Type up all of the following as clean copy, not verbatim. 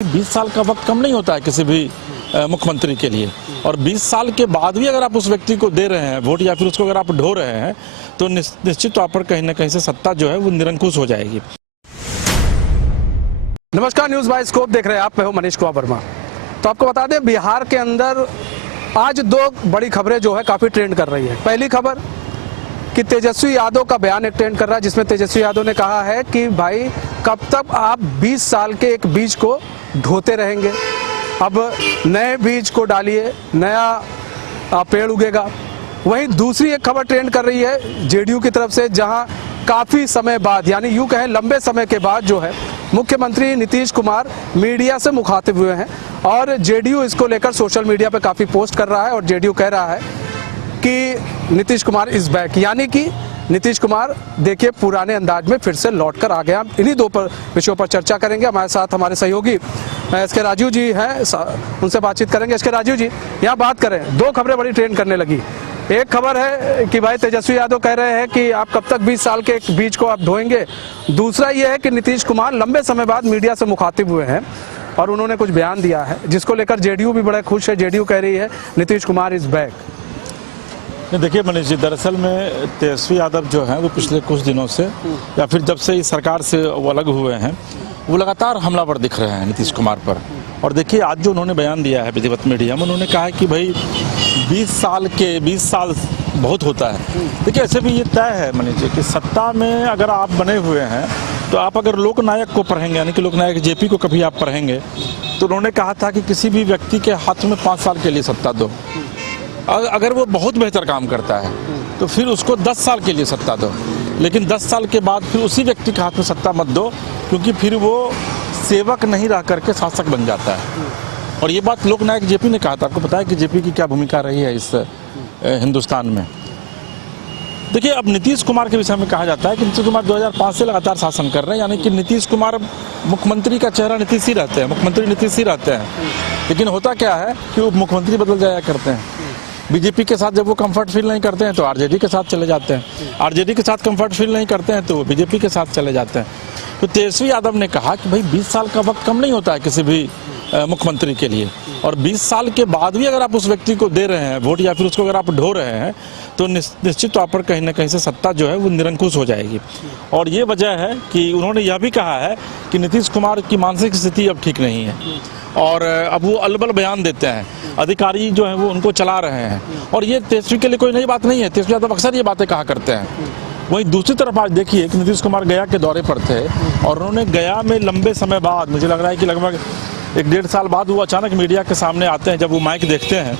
20 साल का वक्त कम नहीं होता है किसी भी मुख्यमंत्री के लिए, और 20 साल के बाद भी अगर आप उस व्यक्ति को दे रहे हैं वोट या फिर उसको अगर आप ढो रहे हैं तो निश्चित तौर पर कहीं ना कहीं से सत्ता जो है वो निरंकुश हो जाएगी। नमस्कार, न्यूज बाय स्कोप देख रहे हैं आप। मैं हूं मनीष कुमार वर्मा। तो आपको बता दें, बिहार के अंदर आज दो बड़ी खबरें जो है काफी ट्रेंड कर रही है। पहली खबर कि तेजस्वी यादव का बयान एक ट्रेंड कर रहा है, जिसमें तेजस्वी यादव ने कहा है कि भाई कब तक आप 20 साल के एक बीज को ढोते रहेंगे, अब नए बीज को डालिए, नया पेड़ उगेगा। वहीं दूसरी एक खबर ट्रेंड कर रही है जेडीयू की तरफ से, जहां काफी समय बाद, यानी यूं कहें लंबे समय के बाद जो है मुख्यमंत्री नीतीश कुमार मीडिया से मुखातिब हुए हैं और जेडीयू इसको लेकर सोशल मीडिया पे काफी पोस्ट कर रहा है और जेडीयू कह रहा है कि नीतीश कुमार इज बैक, यानी कि नीतीश कुमार देखिए पुराने अंदाज में फिर से लौट कर आ गया। इन्हीं दो विषयों पर चर्चा करेंगे। हमारे साथ हमारे सहयोगी एसके राजू जी हैं, उनसे बातचीत करेंगे। एसके राजू जी, यहाँ बात करें, दो खबरें बड़ी ट्रेंड करने लगी। एक खबर है कि भाई तेजस्वी यादव कह रहे हैं कि आप कब तक 20 साल के एक बीज को आप ढोएंगे। दूसरा ये है कि नीतीश कुमार लंबे समय बाद मीडिया से मुखातिब हुए हैं और उन्होंने कुछ बयान दिया है, जिसको लेकर जेडीयू भी बड़ा खुश है। जेडीयू कह रही है नीतीश कुमार इज बैक। देखिए मनीष जी, दरअसल में तेजस्वी यादव जो हैं वो पिछले कुछ दिनों से या फिर जब से इस सरकार से वो अलग हुए हैं वो लगातार हमलावर दिख रहे हैं नीतीश कुमार पर। और देखिए आज जो उन्होंने बयान दिया है विधिवत मीडिया में, उन्होंने कहा है कि भाई 20 साल बहुत होता है। देखिए ऐसे भी ये तय है मनीष जी कि सत्ता में अगर आप बने हुए हैं तो आप अगर लोकनायक को पढ़ेंगे, यानी कि लोकनायक जेपी को कभी आप पढ़ेंगे, तो उन्होंने कहा था कि किसी भी व्यक्ति के हाथ में 5 साल के लिए सत्ता दो। अगर वो बहुत बेहतर काम करता है तो फिर उसको 10 साल के लिए सत्ता दो, लेकिन 10 साल के बाद फिर उसी व्यक्ति के हाथ में सत्ता मत दो, क्योंकि फिर वो सेवक नहीं रह करके शासक बन जाता है। और ये बात लोकनायक जेपी ने कहा था। आपको पता है कि जेपी की क्या भूमिका रही है इस हिंदुस्तान में। देखिए अब नीतीश कुमार के विषय में कहा जाता है कि नीतीश कुमार 2005 से लगातार शासन कर रहे हैं, यानी कि नीतीश कुमार मुख्यमंत्री का चेहरा नीतीश ही रहते हैं, मुख्यमंत्री नीतीश ही रहते हैं। लेकिन होता क्या है कि वो मुख्यमंत्री बदल जाया करते हैं। बीजेपी के साथ जब वो कंफर्ट फील नहीं करते हैं तो आरजेडी के साथ चले जाते हैं, आरजेडी के साथ कंफर्ट फील नहीं करते हैं तो वो बीजेपी के साथ चले जाते हैं। तो तेजस्वी यादव ने कहा कि भाई 20 साल का वक्त कम नहीं होता है किसी भी मुख्यमंत्री के लिए, और 20 साल के बाद भी अगर आप उस व्यक्ति को दे रहे हैं वोट या फिर उसको अगर आप ढो रहे हैं तो निश्चित तौर पर कहीं ना कहीं से सत्ता जो है वो निरंकुश हो जाएगी। और ये वजह है कि उन्होंने यह भी कहा है कि नीतीश कुमार की मानसिक स्थिति अब ठीक नहीं है और अब वो अलबल बयान देते हैं, अधिकारी जो है वो उनको चला रहे हैं। और ये तेजस्वी के लिए कोई नई बात नहीं है, तेजस्वी यादव अक्सर ये बातें कहा करते हैं। वहीं दूसरी तरफ आज देखिए कि नीतीश कुमार गया के दौरे पर थे और उन्होंने गया में लंबे समय बाद, मुझे लग रहा है कि लगभग 1-1.5 साल बाद वो अचानक मीडिया के सामने आते हैं, जब वो माइक देखते हैं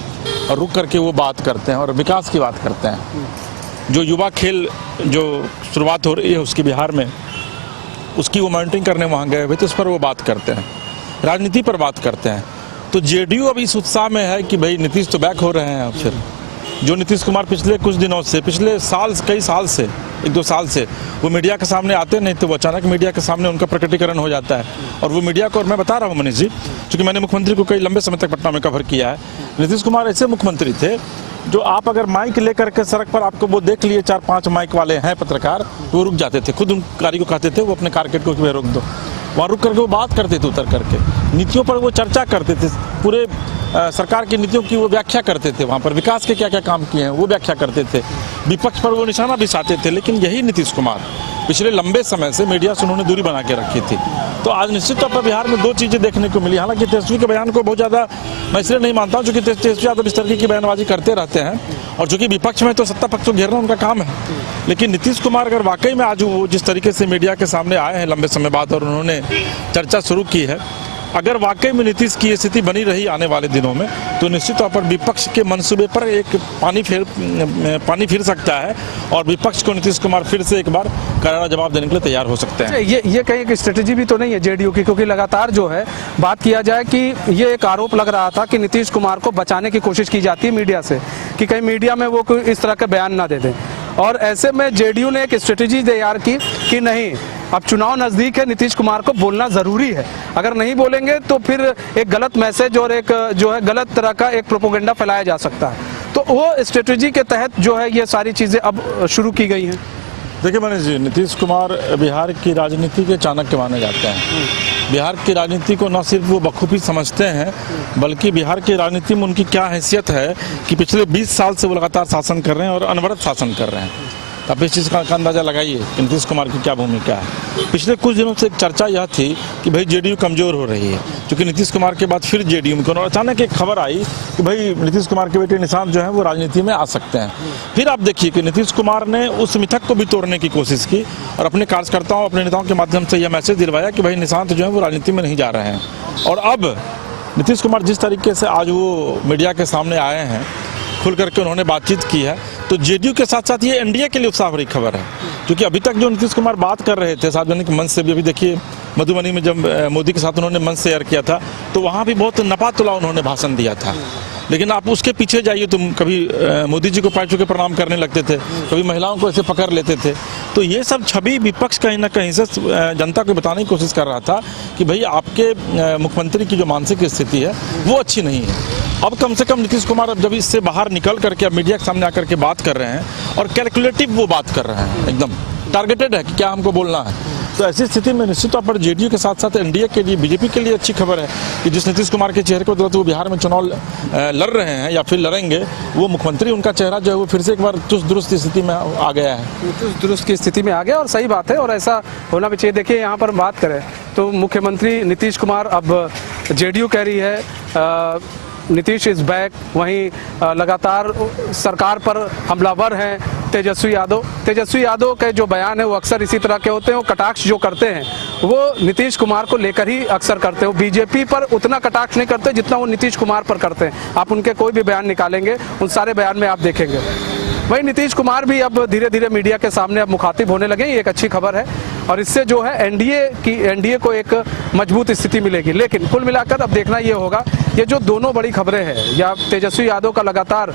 और रुक करके वो बात करते हैं और विकास की बात करते हैं। जो युवा खेल जो शुरुआत हो रही है उसकी बिहार में, उसकी वो मॉनिटरिंग करने वहाँ गए हुए तो उस पर वो बात करते हैं, राजनीति पर बात करते हैं। तो जेडीयू अभी इस उत्साह में है कि भाई नीतीश तो बैक हो रहे हैं। फिर जो नीतीश कुमार पिछले कुछ दिनों से, पिछले साल, कई साल से, 1-2 साल से वो मीडिया के सामने आते नहीं, तो वो अचानक मीडिया के सामने उनका प्रकटीकरण हो जाता है। और वो मीडिया को, और मैं बता रहा हूँ मनीष जी, क्योंकि मैंने मुख्यमंत्री को कई लंबे समय तक पटना में कवर किया है, नीतीश कुमार ऐसे मुख्यमंत्री थे जो आप अगर माइक लेकर के सड़क पर आपको वो देख लिए 4-5 माइक वाले हैं पत्रकार, वो रुक जाते थे, खुद उन गाड़ी को कहते थे वो अपने कारकेट को रोक दो, वहाँ रुक करके वो बात करते थे, उतर करके नीतियों पर वो चर्चा करते थे, पूरे सरकार की नीतियों की वो व्याख्या करते थे, वहाँ पर विकास के क्या क्या काम किए हैं वो व्याख्या करते थे, विपक्ष पर वो निशाना भी साधते थे। लेकिन यही नीतीश कुमार पिछले लंबे समय से मीडिया से उन्होंने दूरी बना के रखी थी। तो आज निश्चित तौर पर बिहार में दो चीज़ें देखने को मिली। हालांकि तेजस्वी के बयान को बहुत ज़्यादा मैं इसलिए नहीं मानता हूँ क्योंकि तेजस्वी यादव इस तरीके की बयानबाजी करते रहते हैं और चूँकि विपक्ष में तो सत्ता पक्ष को घेरना उनका काम है। लेकिन नीतीश कुमार अगर वाकई में आज वो जिस तरीके से मीडिया के सामने आए हैं लंबे समय बाद और उन्होंने चर्चा शुरू की है, अगर वाकई में नीतीश की स्थिति बनी रही आने वाले दिनों में तो निश्चित तौर पर विपक्ष के मंसूबे पर एक पानी फिर सकता है और विपक्ष को नीतीश कुमार फिर से एक बार करारा जवाब देने के लिए तैयार हो सकते हैं। ये कहीं एक स्ट्रेटेजी भी तो नहीं है जेडीयू की, क्योंकि लगातार जो है बात किया जाए कि ये एक आरोप लग रहा था कि नीतीश कुमार को बचाने की कोशिश की जाती है मीडिया से, कि कहीं मीडिया में वो कोई इस तरह के बयान ना दे दें। और ऐसे में जेडीयू ने एक स्ट्रेटेजी तैयार की कि नहीं, अब चुनाव नजदीक है, नीतीश कुमार को बोलना जरूरी है, अगर नहीं बोलेंगे तो फिर एक गलत मैसेज और एक जो है गलत तरह का एक प्रोपोगेंडा फैलाया जा सकता है। तो वो स्ट्रेटेजी के तहत जो है ये सारी चीजें अब शुरू की गई हैं। देखिए मनीष जी, नीतीश कुमार बिहार की राजनीति के चाणक्य माने जाते हैं बिहार की राजनीति को न सिर्फ वो बखूबी समझते हैं, बल्कि बिहार की राजनीति में उनकी क्या हैसियत है कि पिछले 20 साल से वो लगातार शासन कर रहे हैं और अनवरत शासन कर रहे हैं। आप इस चीज़ का अंदाजा लगाइए कि नीतीश कुमार की क्या भूमिका है। पिछले कुछ दिनों से एक चर्चा यह थी कि भाई जेडीयू कमज़ोर हो रही है, क्योंकि नीतीश कुमार के बाद फिर जेडीयू में और अचानक एक खबर आई कि भाई नीतीश कुमार के बेटे निशांत जो है वो राजनीति में आ सकते हैं। फिर आप देखिए कि नीतीश कुमार ने उस मिथक को भी तोड़ने की कोशिश की और अपने कार्यकर्ताओं, अपने नेताओं के माध्यम से यह मैसेज दिलवाया कि भाई निशांत जो है वो राजनीति में नहीं जा रहे हैं। और अब नीतीश कुमार जिस तरीके से आज वो मीडिया के सामने आए हैं, खुल करके उन्होंने बातचीत की है, तो जेडीयू के साथ साथ ये एनडीए के लिए उत्साह भरी खबर है। क्योंकि अभी तक जो नीतीश कुमार बात कर रहे थे सार्वजनिक मंच से भी, अभी देखिए मधुबनी में जब मोदी के साथ उन्होंने मंच शेयर किया था तो वहाँ भी बहुत नपातुला उन्होंने भाषण दिया था। लेकिन आप उसके पीछे जाइए, तुम कभी मोदी जी को पैर छू के प्रणाम करने लगते थे, कभी महिलाओं को ऐसे पकड़ लेते थे। तो ये सब छवि विपक्ष कहीं ना कहीं से जनता को बताने की कोशिश कर रहा था कि भाई आपके मुख्यमंत्री की जो मानसिक स्थिति है वो अच्छी नहीं है। अब कम से कम नीतीश कुमार अब जब इससे बाहर निकल करके अब मीडिया के सामने आकर के बात कर रहे हैं और कैलकुलेटिव वो बात कर रहे हैं, एकदम टारगेटेड है कि क्या हमको बोलना है। तो ऐसी स्थिति में निश्चित तौर पर जेडीयू के साथ साथ एनडीए के लिए, बीजेपी के लिए अच्छी खबर है कि जिस नीतीश कुमार के चेहरे को बदौलत वो बिहार में चुनाव लड़ रहे हैं या फिर लड़ेंगे, वो मुख्यमंत्री उनका चेहरा जो है वो फिर से एक बार चुस्त दुरुस्त स्थिति में आ गया है। चुस्त दुरुस्त की स्थिति में आ गया और सही बात है और ऐसा होना भी चाहिए। देखिए यहाँ पर बात करें तो मुख्यमंत्री नीतीश कुमार, अब जेडीयू कह रही है नीतीश इज बैक, वहीं लगातार सरकार पर हमलावर हैं तेजस्वी यादव। तेजस्वी यादव के जो बयान है वो अक्सर इसी तरह के होते हैं। वो कटाक्ष जो करते हैं वो नीतीश कुमार को लेकर ही अक्सर करते हैं। वो बीजेपी पर उतना कटाक्ष नहीं करते जितना वो नीतीश कुमार पर करते हैं। आप उनके कोई भी बयान निकालेंगे, उन सारे बयान में आप देखेंगे। वही नीतीश कुमार भी अब धीरे धीरे मीडिया के सामने अब मुखातिब होने लगे, ये एक अच्छी खबर है और इससे जो है एनडीए को एक मजबूत स्थिति मिलेगी। लेकिन कुल मिलाकर अब देखना ये होगा, ये जो दोनों बड़ी खबरें हैं या तेजस्वी यादव का लगातार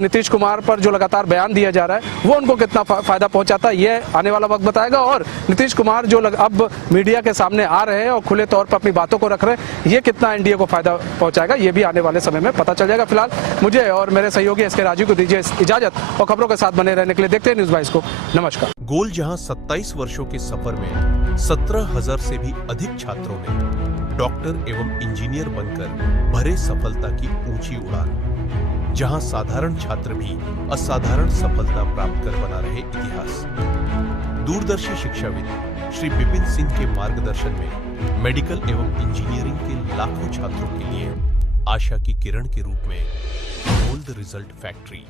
नीतीश कुमार पर जो लगातार बयान दिया जा रहा है वो उनको कितना फायदा पहुंचाता है, ये आने वाला वक्त बताएगा। और नीतीश कुमार जो अब मीडिया के सामने आ रहे हैं और खुले तौर पर अपनी बातों को रख रहे हैं, ये कितना एनडीए को फायदा पहुंचाएगा, ये भी आने वाले समय में पता चल जाएगा। फिलहाल मुझे और मेरे सहयोगी एसके राजू को दीजिए इजाजत और खबरों के साथ बने रहने के लिए देखते हैं न्यूज़ 22 को। नमस्कार। गोल जहां 27 वर्षों के सफर में 17,000 से भी अधिक छात्रों ने डॉक्टर एवं इंजीनियर बनकर भरे सफलता की ऊंची उड़ान, जहां साधारण छात्र भी असाधारण सफलता प्राप्त कर बना रहे इतिहास। दूरदर्शी शिक्षाविद श्री विपिन सिंह के मार्गदर्शन में मेडिकल एवं इंजीनियरिंग के लाखों छात्रों के लिए आशा की किरण के रूप में गोल्ड रिजल्ट फैक्ट्री